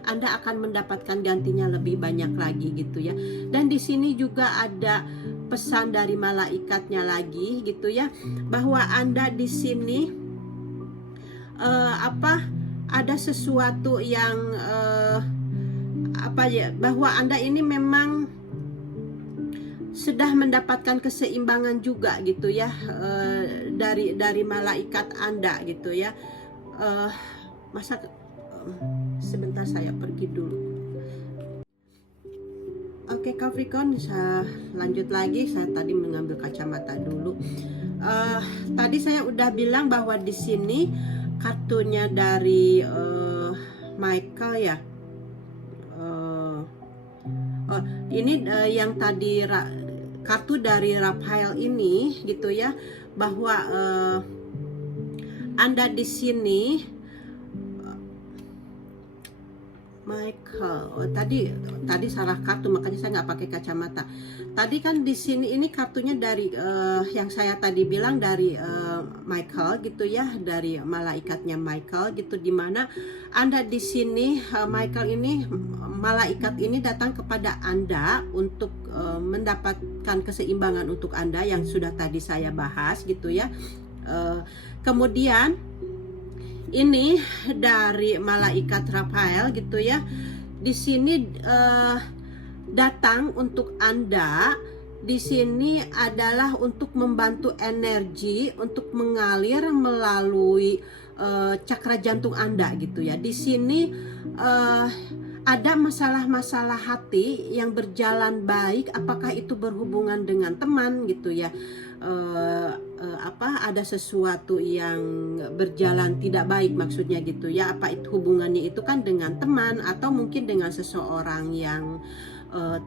Anda akan mendapatkan gantinya lebih banyak lagi gitu ya. Dan di sini juga ada pesan dari malaikatnya lagi gitu ya, bahwa Anda di sini ada sesuatu yang bahwa Anda ini memang sudah mendapatkan keseimbangan juga gitu ya, dari malaikat Anda gitu ya. Sebentar saya pergi dulu. Oke, Capricorn, bisa lanjut lagi. Saya tadi mengambil kacamata dulu. Tadi saya udah bilang bahwa di sini kartunya dari Michael ya. Ini yang tadi kartu dari Raphael ini gitu ya, bahwa Anda di sini Michael. Tadi salah kartu, makanya saya nggak pakai kacamata. Tadi kan di sini ini kartunya dari yang saya tadi bilang dari Michael gitu ya, dari malaikatnya Michael gitu, dimana Anda di sini malaikat ini datang kepada Anda untuk mendapatkan keseimbangan untuk Anda yang sudah tadi saya bahas gitu ya. Kemudian ini dari malaikat Raphael gitu ya. Di sini datang untuk Anda. Di sini adalah untuk membantu energi untuk mengalir melalui cakra jantung Anda gitu ya. Di sini ada masalah-masalah hati yang berjalan baik, apakah itu berhubungan dengan teman gitu ya, ada sesuatu yang berjalan tidak baik maksudnya gitu ya, apa itu hubungannya itu kan dengan teman atau mungkin dengan seseorang yang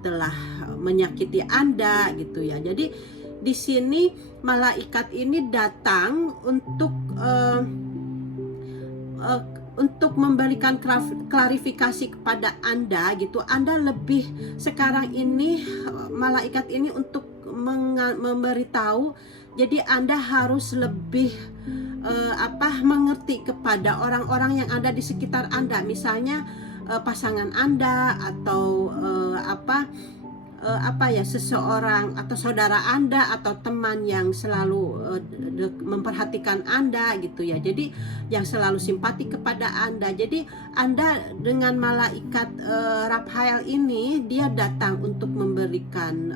telah menyakiti Anda gitu ya. Jadi di sini malaikat ini datang untuk memberikan klarifikasi kepada Anda gitu. Anda lebih sekarang ini, malaikat ini untuk memberitahu, jadi Anda harus lebih mengerti kepada orang-orang yang ada di sekitar Anda, misalnya pasangan Anda atau seseorang atau saudara Anda atau teman yang selalu memperhatikan Anda gitu ya. Jadi yang selalu simpati kepada Anda. Jadi Anda dengan malaikat Raphael ini, dia datang untuk memberikan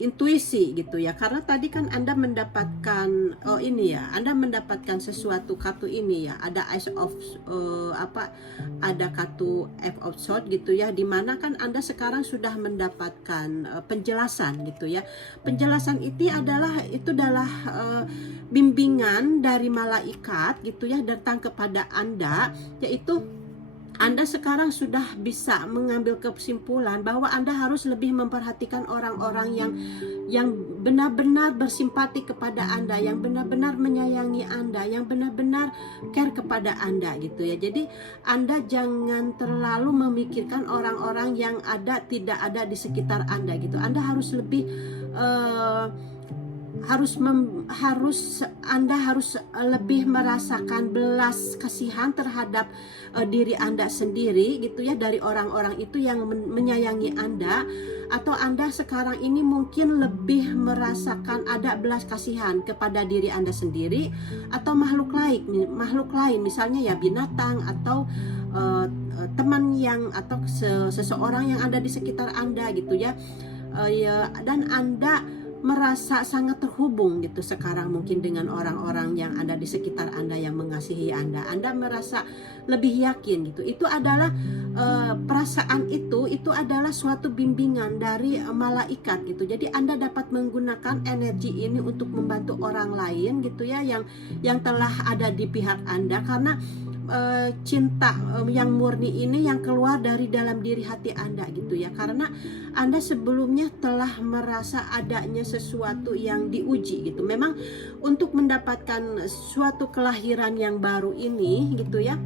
intuisi gitu ya, karena tadi kan Anda mendapatkan Anda mendapatkan sesuatu kartu ini ya, ada Ace of ada kartu F of Swords gitu ya, dimana kan Anda sekarang sudah mendapatkan penjelasan gitu ya. Penjelasan itu adalah bimbingan dari malaikat gitu ya, datang kepada Anda, yaitu Anda sekarang sudah bisa mengambil kesimpulan bahwa Anda harus lebih memperhatikan orang-orang yang benar-benar bersimpati kepada Anda, yang benar-benar menyayangi Anda, yang benar-benar care kepada Anda gitu ya. Jadi Anda jangan terlalu memikirkan orang-orang yang tidak ada di sekitar Anda gitu. Anda harus lebih Anda harus lebih merasakan belas kasihan terhadap diri Anda sendiri gitu ya, dari orang-orang itu yang menyayangi Anda. Atau Anda sekarang ini mungkin lebih merasakan ada belas kasihan kepada diri Anda sendiri atau makhluk lain misalnya ya binatang atau teman atau seseorang yang ada di sekitar Anda gitu ya. Dan Anda merasa sangat terhubung gitu sekarang mungkin dengan orang-orang yang ada di sekitar Anda yang mengasihi Anda. Anda merasa lebih yakin gitu. Itu adalah perasaan itu adalah suatu bimbingan dari malaikat gitu. Jadi Anda dapat menggunakan energi ini untuk membantu orang lain gitu ya, yang telah ada di pihak Anda, karena cinta yang murni ini yang keluar dari dalam diri hati Anda gitu ya, karena Anda sebelumnya telah merasa adanya sesuatu yang diuji gitu. Memang untuk mendapatkan suatu kelahiran yang baru ini gitu ya,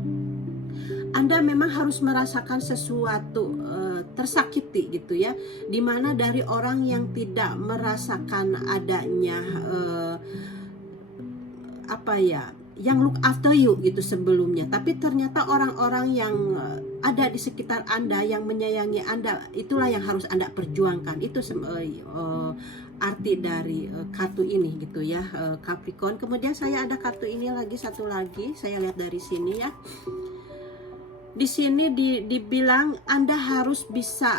Anda memang harus merasakan sesuatu tersakiti gitu ya, dimana dari orang yang tidak merasakan adanya yang look after you gitu sebelumnya, tapi ternyata orang-orang yang ada di sekitar Anda yang menyayangi Anda, itulah yang harus Anda perjuangkan. Itu arti dari kartu ini gitu ya, Capricorn. Kemudian saya ada kartu ini lagi, satu lagi saya lihat dari sini ya. Di sini dibilang Anda harus bisa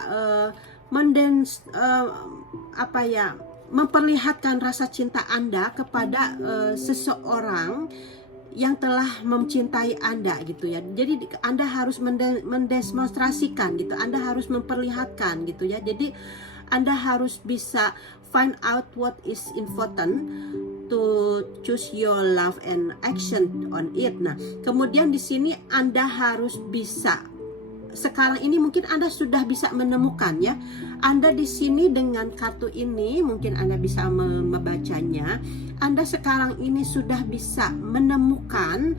memperlihatkan rasa cinta Anda kepada seseorang yang telah mencintai Anda gitu ya. Jadi Anda harus mendemonstrasikan gitu, Anda harus memperlihatkan gitu ya. Jadi Anda harus bisa find out what is important to choose your love and action on it. Nah, kemudian di sini Anda harus bisa, sekarang ini mungkin Anda sudah bisa menemukan ya. Anda di sini dengan kartu ini mungkin Anda bisa membacanya. Anda sekarang ini sudah bisa menemukan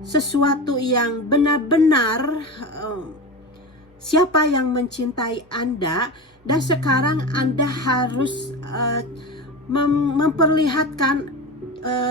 sesuatu yang benar-benar siapa yang mencintai Anda, dan sekarang Anda harus memperlihatkan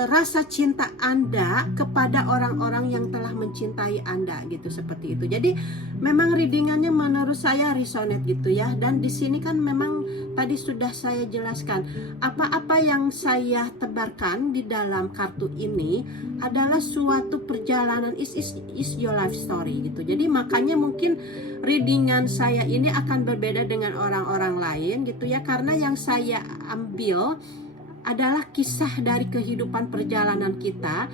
rasa cinta Anda kepada orang-orang yang telah mencintai Anda gitu, seperti itu. Jadi memang readingannya menurut saya resonate gitu ya. Dan di sini kan memang tadi sudah saya jelaskan apa-apa yang saya tebarkan di dalam kartu ini adalah suatu perjalanan, is your life story gitu. Jadi makanya mungkin readingan saya ini akan berbeda dengan orang-orang lain gitu ya, karena yang saya ambil adalah kisah dari kehidupan perjalanan kita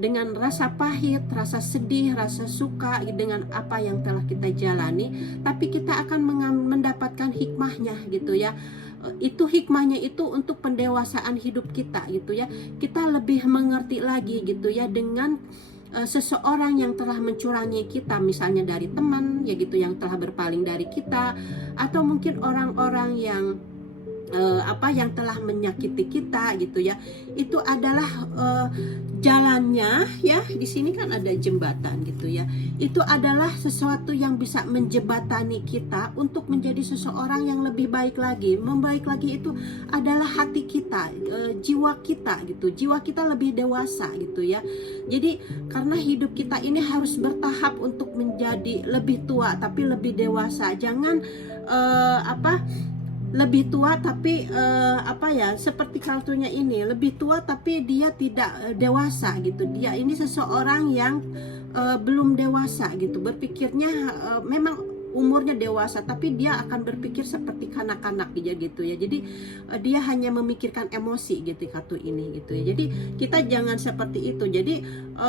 dengan rasa pahit, rasa sedih, rasa suka dengan apa yang telah kita jalani, tapi kita akan mendapatkan hikmahnya gitu ya. Itu hikmahnya itu untuk pendewasaan hidup kita gitu ya. Kita lebih mengerti lagi gitu ya dengan seseorang yang telah mencurangi kita, misalnya dari teman ya gitu yang telah berpaling dari kita, atau mungkin orang-orang yang yang telah menyakiti kita gitu ya. Itu adalah jalannya ya. Di sini kan ada jembatan gitu ya. Itu adalah sesuatu yang bisa menjembatani kita untuk menjadi seseorang yang lebih baik lagi. Membaik lagi itu adalah hati kita, jiwa kita gitu. Jiwa kita lebih dewasa gitu ya. Jadi karena hidup kita ini harus bertahap untuk menjadi lebih tua tapi lebih dewasa. Jangan lebih tua tapi seperti kartunya ini, lebih tua tapi dia tidak dewasa gitu. Dia ini seseorang yang belum dewasa gitu, berpikirnya memang umurnya dewasa tapi dia akan berpikir seperti kanak-kanak gitu ya. Jadi dia hanya memikirkan emosi gitu kartu ini gitu ya. Jadi kita jangan seperti itu. Jadi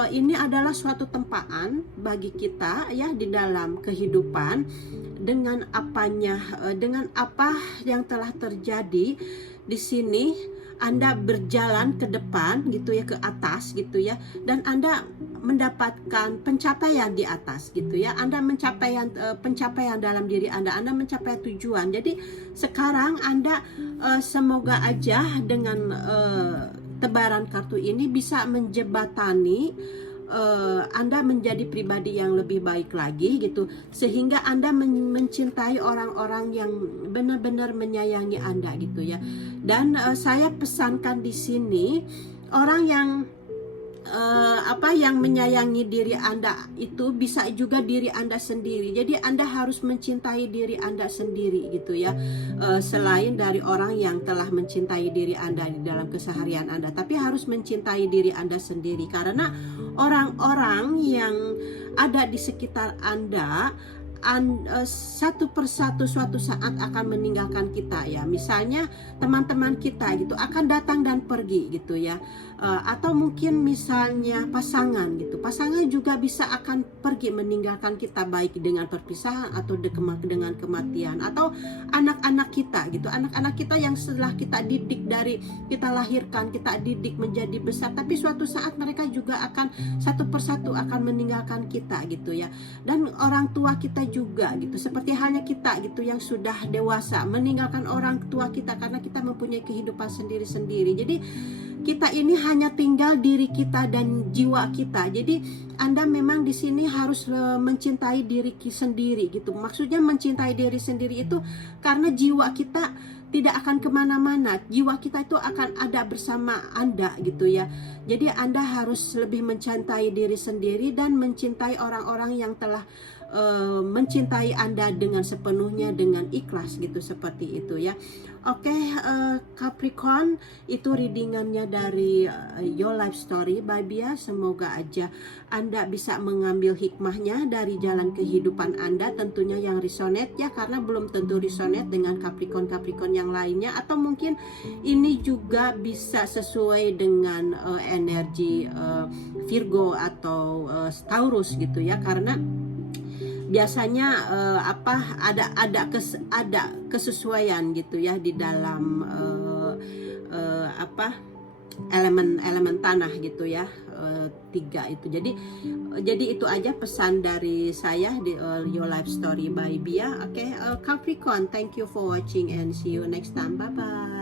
ini adalah suatu tempaan bagi kita ya di dalam kehidupan, dengan dengan apa yang telah terjadi di sini. Anda berjalan ke depan gitu ya, ke atas gitu ya, dan Anda mendapatkan pencapaian di atas gitu ya. Anda mencapai pencapaian dalam diri Anda mencapai tujuan. Jadi sekarang Anda semoga aja dengan tebaran kartu ini bisa menjembatani Anda menjadi pribadi yang lebih baik lagi gitu, sehingga Anda mencintai orang-orang yang benar-benar menyayangi Anda gitu ya. Dan saya pesankan di sini, orang yang yang menyayangi diri Anda itu bisa juga diri Anda sendiri. Jadi Anda harus mencintai diri Anda sendiri gitu ya. Selain dari orang yang telah mencintai diri Anda di dalam keseharian Anda, tapi harus mencintai diri Anda sendiri, karena orang-orang yang ada di sekitar Anda satu persatu suatu saat akan meninggalkan kita ya. Misalnya teman-teman kita gitu akan datang dan pergi gitu ya. Atau mungkin misalnya pasangan gitu, pasangan juga bisa akan pergi meninggalkan kita, baik dengan perpisahan atau dengan kematian. Atau anak-anak kita gitu, anak-anak kita yang setelah kita didik, dari kita lahirkan, kita didik menjadi besar, tapi suatu saat mereka juga akan satu persatu akan meninggalkan kita gitu ya. Dan orang tua kita juga gitu, seperti halnya kita gitu yang sudah dewasa, meninggalkan orang tua kita karena kita mempunyai kehidupan sendiri-sendiri. Jadi kita ini hanya tinggal diri kita dan jiwa kita. Jadi Anda memang di sini harus mencintai diri sendiri gitu. Maksudnya mencintai diri sendiri itu karena jiwa kita tidak akan kemana-mana. Jiwa kita itu akan ada bersama Anda gitu ya. Jadi Anda harus lebih mencintai diri sendiri dan mencintai orang-orang yang telah mencintai Anda dengan sepenuhnya, dengan ikhlas gitu, seperti itu ya. Oke, Capricorn, itu readingannya dari Your Life Story by Bia. Semoga aja Anda bisa mengambil hikmahnya dari jalan kehidupan Anda, tentunya yang resonate ya, karena belum tentu resonate dengan Capricorn yang lainnya. Atau mungkin ini juga bisa sesuai dengan energi Virgo atau Taurus gitu ya, karena biasanya ada kesesuaian gitu ya di dalam elemen tanah gitu ya, 3 itu. Jadi itu aja pesan dari saya di Your Life Story by Bia. Capricorn, thank you for watching and see you next time. Bye bye.